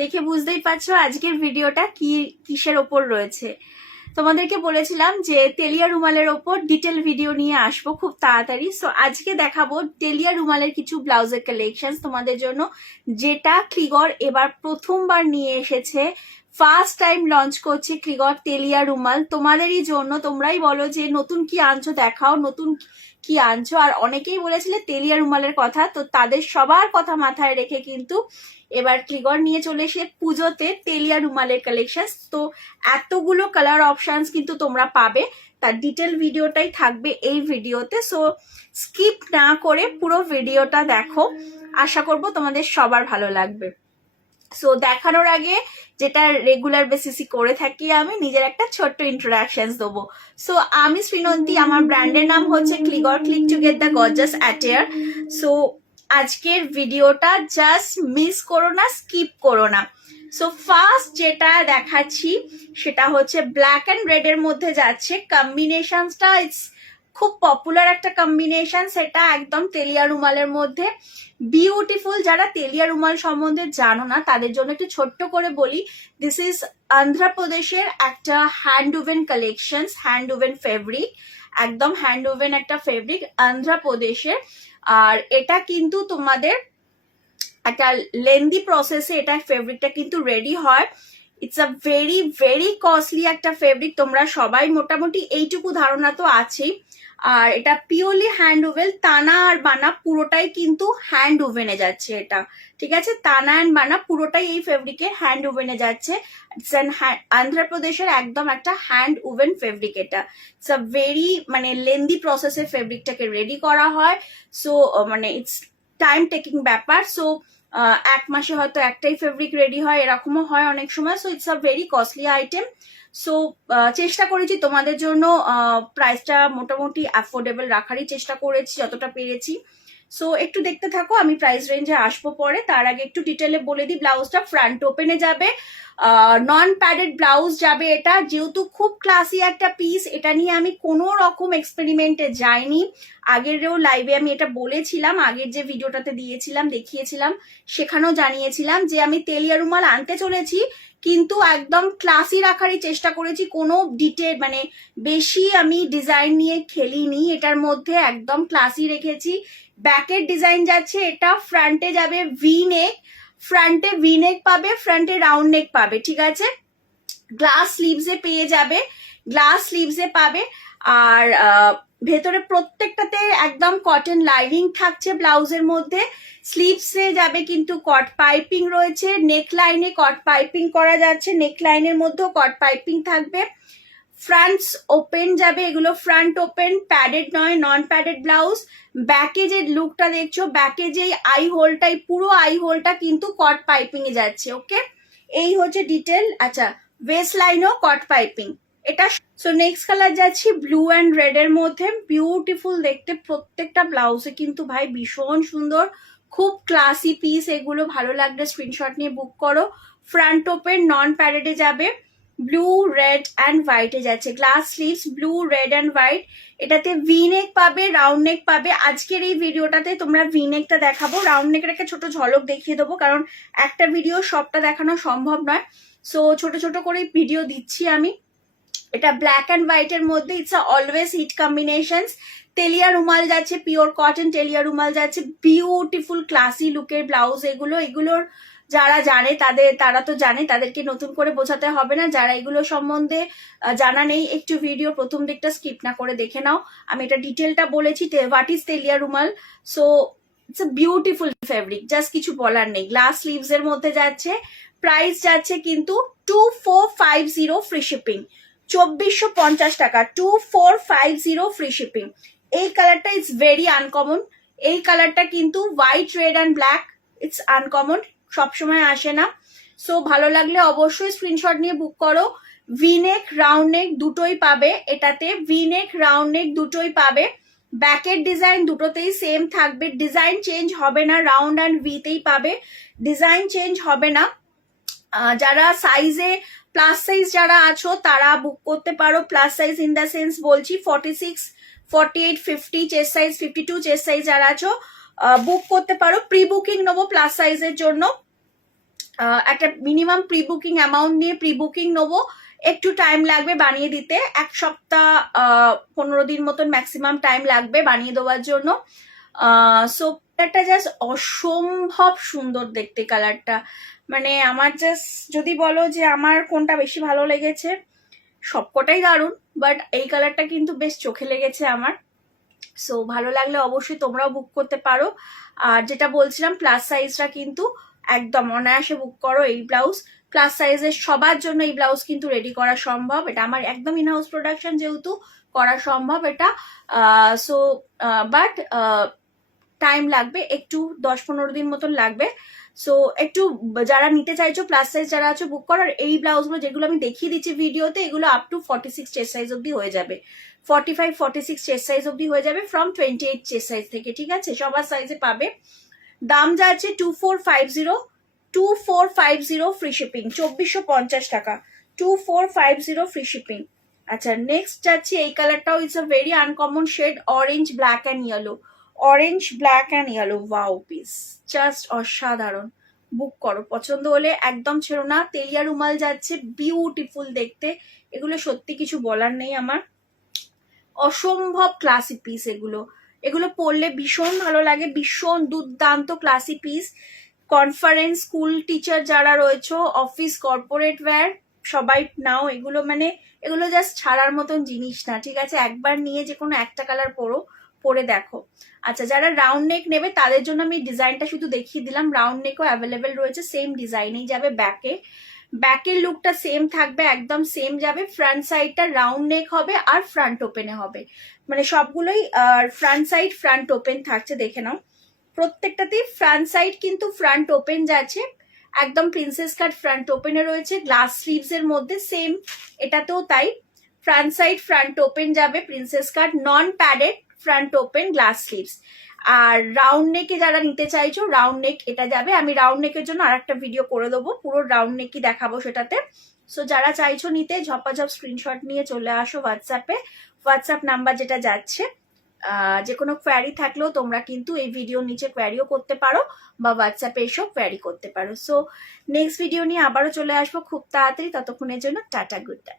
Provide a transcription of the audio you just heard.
দেখে বুঝতেই পারছো আজকের ভিডিওটা কিসের ওপর রয়েছে। তোমাদেরকে বলেছিলাম যে তেলিয়া রুমালের ওপর ডিটেল ভিডিও নিয়ে আসবো খুব তাড়াতাড়ি। সো আজকে দেখাবো তেলিয়া রুমালের কিছু ব্লাউজের কালেকশন তোমাদের জন্য, যেটা ক্লিগর এবার প্রথমবার নিয়ে এসেছে। ফার্স্ট টাইম লঞ্চ করছে ক্লিগর তেলিয়া রুমাল তোমাদেরই জন্য। তোমরাই বলো যে নতুন কি আনছো, দেখাও নতুন কি আনছো। আর অনেকেই বলেছিলে তেলিয়া রুমালের কথা, তো তাদের সবার কথা মাথায় রেখে কিন্তু এবার ক্লিগর নিয়ে চলে এসে পুজোতে তেলিয়া রুমালের কালেকশন। তো এতগুলো কালার অপশনস কিন্তু তোমরা পাবে, তার ডিটেল ভিডিওটাই থাকবে এই ভিডিওতে। সো স্কিপ না করে পুরো ভিডিওটা দেখো, আশা করব তোমাদের সবার ভালো লাগবে। সো দেখানোর আগে, যেটা রেগুলার বেসিসই করে থাকি, আমি নিজের একটা ছোট্ট ইন্ট্রোডাকশন দেবো। সো আমি শ্রীনন্দী, আমার ব্র্যান্ডের নাম হচ্ছে Cligor, click to get the gorgeous attire. So আজকের ভিডিওটা জাস্ট মিস করো না, স্কিপ করো না। সো ফার্স্ট যেটা দেখাচ্ছি সেটা হচ্ছে ব্ল্যাক অ্যান্ড রেড এর মধ্যে যাচ্ছে। কম্বিনেশনসটা ইটস খুব পপুলার একটা কম্বিনেশন, সেটা একদম তেলিয়া রুমালের মধ্যে বিউটিফুল। যারা তেলিয়া রুমাল সম্বন্ধে জানো না তাদের জন্য একটু ছোট্ট করে বলি, দিস ইজ অন্ধ্রপ্রদেশের একটা hand woven collection, hand woven fabric, একদম হ্যান্ড উভেন একটা ফেব্রিক অন্ধ্রপ্রদেশের। আর এটা কিন্তু তোমাদের একটা লেন্দি প্রসেসে এটা ফেব্রিকটা কিন্তু রেডি হয়। It's a very very costly একটা ফেব্রিক, তোমরা সবাই মোটামুটি এইটুকু ধারণা তো আছেই। আর এটা পিওরলি হ্যান্ড উভেন, তানা আর বানা পুরোটাই কিন্তু হ্যান্ড ওভেনে যাচ্ছে এটা, ঠিক আছে? তানা অ্যান্ড বানা পুরোটাই এই ফেব্রিকে হ্যান্ড ওভেনে যাচ্ছে। ইটস অ্যান অন্ধ্রপ্রদেশের একদম একটা হ্যান্ড ওভেন ফেব্রিক এটা। ইটস আ ভেরি মানে লেন্দি প্রসেসে ফেব্রিকটাকে রেডি করা হয়। সো মানে ইটস টাইম টেকিং ব্যাপার। সো এক মাসে হয়তো একটাই ফেব্রিক রেডি হয়, এরকমও হয় অনেক সময়। So it's a very costly item. So চেষ্টা করেছি তোমাদের জন্য প্রাইসটা মোটামুটি অ্যাফোর্ডেবল রাখারই চেষ্টা করেছি যতটা পেরেছি। সো একটু দেখতে থাকো, আমি প্রাইস রেঞ্জে আসবো পরে। তার আগে একটু ডিটেলে বলে দিই, ব্লাউজটা ফ্রন্ট ওপেনে যাবে, নন প্যাডেড ব্লাউজ যাবে এটা। যেহেতু খুব ক্লাসি একটা পিস, এটা নিয়ে আমি কোনো রকম এক্সপেরিমেন্টে যাইনি। আগেরও লাইভে আমি এটা বলেছিলাম, আগের যে ভিডিওটাতে দিয়েছিলাম দেখিয়েছিলাম, সেখানেও জানিয়েছিলাম যে আমি তেলিয়া রুমাল আনতে চলেছি, কিন্তু একদম ক্লাসি রাখারই চেষ্টা করেছি। কোনো ডিটেল মানে বেশি আমি ডিজাইন নিয়ে খেলিনি, এটার মধ্যে একদম ক্লাসি রেখেছি। ব্যাকের ডিজাইন যাচ্ছে, এটা ফ্রন্টে যাবে ভি নেক, ফ্রন্টে ভি নেক পাবে, ফ্রন্টে রাউন্ড নেক পাবে, ঠিক আছে? গ্লাস স্লিভসে পেয়ে যাবে, গ্লাস স্লিভসে পাবে। আর ভেতরে প্রত্যেকটাতে একদম কটন লাইনিং থাকছে ব্লাউজের মধ্যে। স্লিভসে যাবে কিন্তু কট পাইপিং রয়েছে, নেক লাইনে কট পাইপিং করা যাচ্ছে, নেক লাইনের মধ্যেও কট পাইপিং থাকবে। ফ্রন্টস ওপেন যাবে, এগুলো ফ্রন্ট ওপেন, প্যাডেড নয়, নন প্যাডেড ব্লাউজ। ব্যাকে যে লুকটা দেখছো, ব্যাকে যে আই হোলটাই, পুরো আই হোলটা কিন্তু কট পাইপিং এ যাচ্ছে। ওকে, এই হচ্ছে ডিটেল। আচ্ছা, ওয়েস্ট লাইনও কট পাইপিং এটা। সো নেক্সট কালার যাচ্ছি ব্লু অ্যান্ড রেড এর মধ্যে, বিউটিফুল দেখতে প্রত্যেকটা ব্লাউজে কিন্তু ভাই ভীষণ সুন্দর, খুব ক্লাসি পিস এগুলো। ভালো লাগলে স্ক্রিনশট নিয়ে বুক করো। ফ্রন্ট ওপেন, নন প্যাডেডে যাবে, ব্লু রেড অ্যান্ড হোয়াইটে যাচ্ছে, glass sleeves, blue red and white. এটাতে ভি নেক পাবে, রাউন্ড নেক পাবে। আজকের এই ভিডিওটাতে তোমরা ভি নেকটা দেখাবো, রাউন্ড নেকের একটা ছোট ঝলক দেখিয়ে দেবো, কারণ একটা ভিডিও সবটা দেখানো সম্ভব নয়। সো ছোট ছোট করে ভিডিও দিচ্ছি আমি। এটা ব্ল্যাক অ্যান্ড হোয়াইট এর মধ্যে, it's a always hit combinations. Telia Rumal যাচ্ছে, পিওর কটন তেলিয়া রুমাল যাচ্ছে, বিউটিফুল ক্লাসি লুকের ব্লাউজ এগুলো। এগুলোর যারা জানে তারা তো জানে, তাদেরকে নতুন করে বোঝাতে হবে না। যারা এগুলো সম্বন্ধে জানা নেই, একটু ভিডিও প্রথম দিকটা স্কিপ না করে দেখে নাও। আমি এটা ডিটেলটা বলেছি হোয়াট ইজ তেলিয়া রুমাল। So it's a beautiful fabric, just কিছু বলার নেই। গ্লাস স্লিভস এর মধ্যে যাচ্ছে, প্রাইস যাচ্ছে কিন্তু 2450 ফ্রি শিপিং, 2450 টাকা, 2450 ফ্রি শিপিং। এই কালারটা ইটস ভেরি আনকমন। এই কালারটা কিন্তু white red and black, it's uncommon, সবসময় আসে না। সো ভালো লাগলে অবশ্যই স্ক্রিনশট নিয়ে বুক করো। ভি নেক, রাউন্ড নেক দুটোই পাবে এটাতে, ভি নেক রাউন্ড নেক দুটোই পাবে। ব্যাকের ডিজাইন দুটোতেই সেম থাকবে, ডিজাইন চেঞ্জ হবে না, রাউন্ড অ্যান্ড ভিতেই পাবে, ডিজাইন চেঞ্জ হবে না। যারা সাইজে প্লাস সাইজ যারা আছো তারা বুক করতে পারো। Plus size in the sense বলছি 46, 48, 50 চেস্ট সাইজ, 52 চেস্ট সাইজ যারা আছো বুক করতে পারো। প্রি বুকিং নেবো প্লাস সাইজের জন্য। একটা মিনিমাম প্রি বুকিং অ্যামাউন্ট নিয়ে প্রি বুকিং নেবো, একটু টাইম লাগবে বানিয়ে দিতে, 1 সপ্তাহ 15 দিন মতন ম্যাক্সিমাম টাইম লাগবে বানিয়ে দেওয়ার জন্য। সো কালারটা জাস্ট অসম্ভব সুন্দর দেখতে কালারটা, মানে আমার জাস্ট যদি বলো যে আমার কোনটা বেশি ভালো লেগেছে, সবকটাই দারুণ, বাট এই কালারটা কিন্তু বেশ চোখে লেগেছে আমার। সো ভালো লাগলে অবশ্যই তোমরাও বুক করতে পারো। আর যেটা বলছিলাম প্লাস সাইজরা কিন্তু একদম অনায়াসে বুক করো এই ব্লাউজ, প্লাস সাইজের সবার জন্য এই ব্লাউজ কিন্তু রেডি করা সম্ভব, এটা আমার একদম ইনহাউস প্রোডাকশন যেহেতু করা সম্ভব এটা। সো বাট টাইম লাগবে একটু, 10-15 দিন মতন লাগবে। সো একটু যারা নিতে চাইছো প্লাস সাইজ যারা আছো বুক করার, এই ব্লাউজগুলো যেগুলো আমি দেখিয়ে দিচ্ছি ভিডিওতে এগুলো আপ টু 46 চেস্ট সাইজ অব্দি হয়ে যাবে, 45-46 চেস্ট সাইজ অব্দি হয়ে যাবে ফ্রম 28 চেস্ট সাইজ থেকে, ঠিক আছে, সবার সাইজে পাবে। দাম যাচ্ছে 2450 ফ্রি শিপিং, 2450 টাকা, 2450 ফ্রি শিপিং। আচ্ছা নেক্সট যাচ্ছে এই কালারটাও it's a very uncommon shade, orange black and yellow, orange black and yellow, wow piece, just অসাধারণ। বুক করো, পছন্দ হলে একদম ছেড়ো না। তেলিয়া রুমাল যাচ্ছে, বিউটিফুল দেখতে, এগুলো সত্যি কিছু বলার নেই আমার, অসম্ভব ক্লাসি পিস এগুলো, এগুলো পরলে ভীষণ ভালো লাগে, ভীষণ দুর্দান্ত classy piece. Conference school teacher যারা রয়েছে, অফিস কর্পোরেট ওয়্যার সবাই নাও এগুলো, মানে এগুলো জাস্ট ছাড়ার মতন জিনিস না, ঠিক আছে, একবার নিয়ে যে কোনো একটা কালার পরে দেখো। আচ্ছা যারা রাউন্ড নেক নেবে তাদের জন্য আমি ডিজাইনটা শুধু দেখিয়ে দিলাম, রাউন্ড নেকও অ্যাভেলেবেল রয়েছে, সেম ডিজাইনেই যাবে, ব্যাকের লুকটা সেম থাকবে, একদম সেম যাবে, ফ্রন্ট সাইডটা রাউন্ড নেক হবে আর ফ্রন্ট ওপেনে হবে, মানে সবগুলোই ফ্রন্ট সাইড ফ্রন্ট ওপেন থাকছে, দেখে নাও প্রত্যেকটাতেই ফ্রন্ট সাইড কিন্তু ফ্রন্ট ওপেন যাচ্ছে, একদম প্রিন্সেস কাট ফ্রন্ট ওপেনে রয়েছে, গ্লাস স্লিভস এর মধ্যে সেম এটাতেও তাই, ফ্রন্ট সাইড ফ্রন্ট ওপেন যাবে, princess cut non padded front open glass sleeves. আর রাউন্ড নেকে যারা নিতে চাইছো রাউন্ড নেক এটা যাবে, আমি রাউন্ড নেকের জন্য আরেকটা ভিডিও করে দেবো, পুরো রাউন্ড নেকই দেখাবো সেটাতে। সো যারা চাইছো নিতে ঝপাঝপ স্ক্রিনশট নিয়ে চলে আসো হোয়াটসঅ্যাপে, হোয়াটসঅ্যাপ নাম্বার যেটা যাচ্ছে। যে কোনো কোয়ারি থাকলেও তোমরা কিন্তু এই ভিডিওর নিচে কোয়ারিও করতে পারো বা হোয়াটসঅ্যাপে এসেও কোয়ারি করতে পারো। সো নেক্সট ভিডিও নিয়ে আবারও চলে আসবো খুব তাড়াতাড়ি, ততক্ষণের জন্য টাটা, গুড বাই।